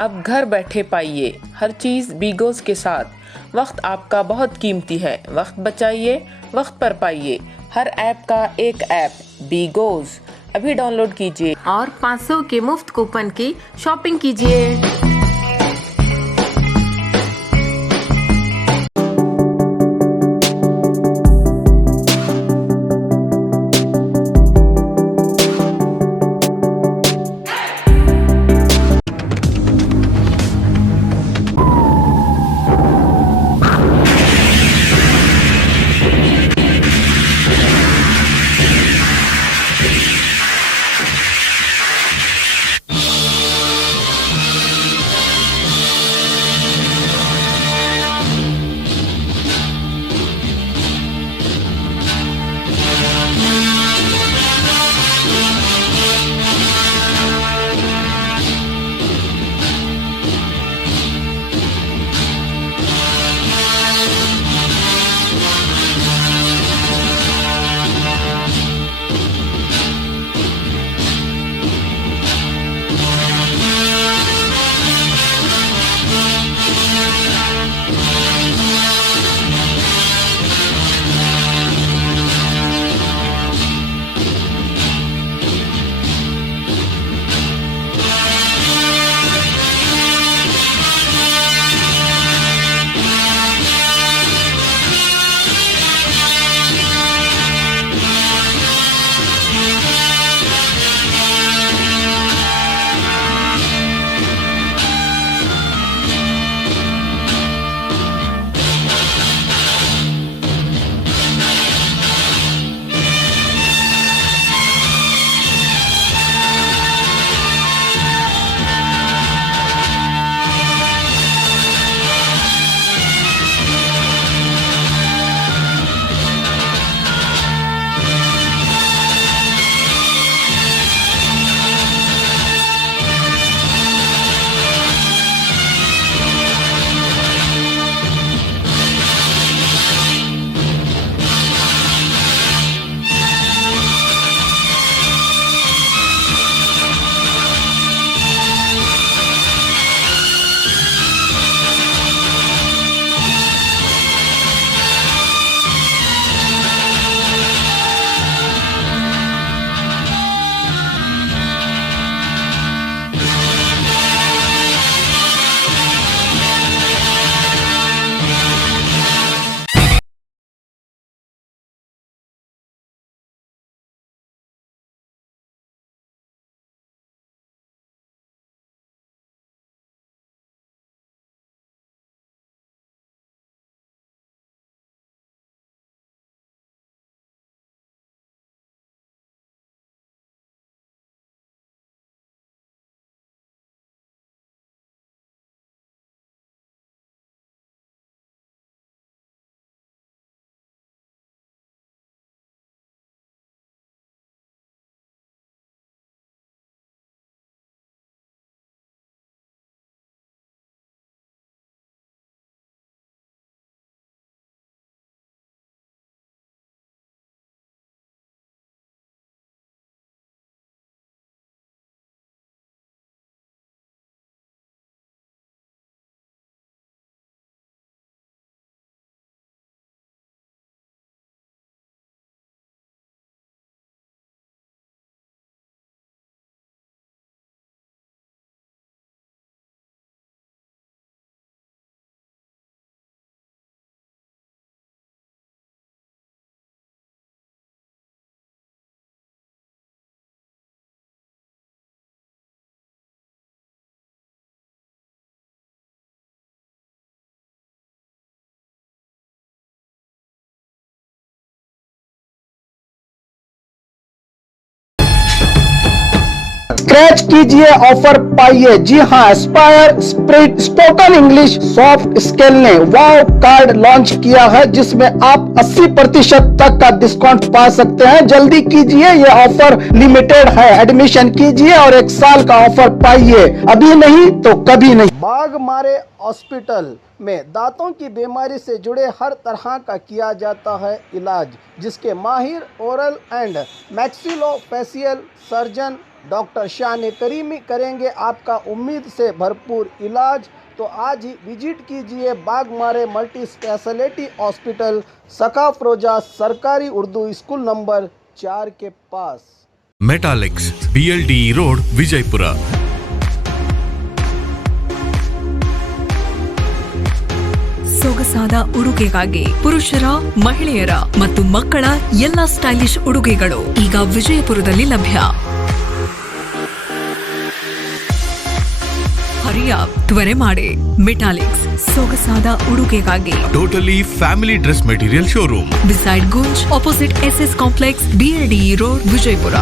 अब घर बैठे पाइए हर चीज़ बीगोज़ के साथ। वक्त आपका बहुत कीमती है, वक्त बचाइए, वक्त पर पाइए। हर ऐप का एक ऐप बीगोज़ अभी डाउनलोड कीजिए और 500 के मुफ्त कूपन की शॉपिंग कीजिए। स्क्रैच कीजिए, ऑफर पाइए। जी हाँ, Aspire spoken English soft skill ने वाव कार्ड लॉन्च किया है, जिसमें आप 80% तक का डिस्काउंट पा सकते हैं। जल्दी कीजिए, ये ऑफर लिमिटेड है। एडमिशन कीजिए और 1 साल का ऑफर पाइए। अभी नहीं तो कभी नहीं। बाघमारे हॉस्पिटल में दांतों की बीमारी से जुड़े हर तरह का किया जाता है इलाज, जिसके माहिर oral and maxillofacial surgeon doctor शान करीमी करेंगे आपका उम्मीद से भरपूर इलाज। तो आज ही विजिट कीजिए बागमारे मल्टी स्पेशलिटी हॉस्पिटल सकाफरोजा सरकारी उर्दू स्कूल नंबर 4 के पास। Metallics BLDE road Vijayapura. ಸೊಗಸಾದ ಉಡುಗೆಗಾಗಿ ಪುರುಷರ, ಮಹಿಳೆಯರ ಮತ್ತು ಮಕ್ಕಳ ಎಲ್ಲಾ ಸ್ಟೈಲಿಶ್ ಉಡುಗೆಗಳು ಈಗ ವಿಜಯಪುರದಲ್ಲಿ ಲಭ್ಯ। ಹರಿಯಾಪ್ ತ್ವರೆ ಮಾಡಿ, ಮೆಟಾಲಿಕ್ಸ್ ಸೊಗಸಾದ ಉಡುಗೆಗಾಗಿ totally family dress material showroom beside Gunj, opposite SS complex, BLDE road Vijayapura.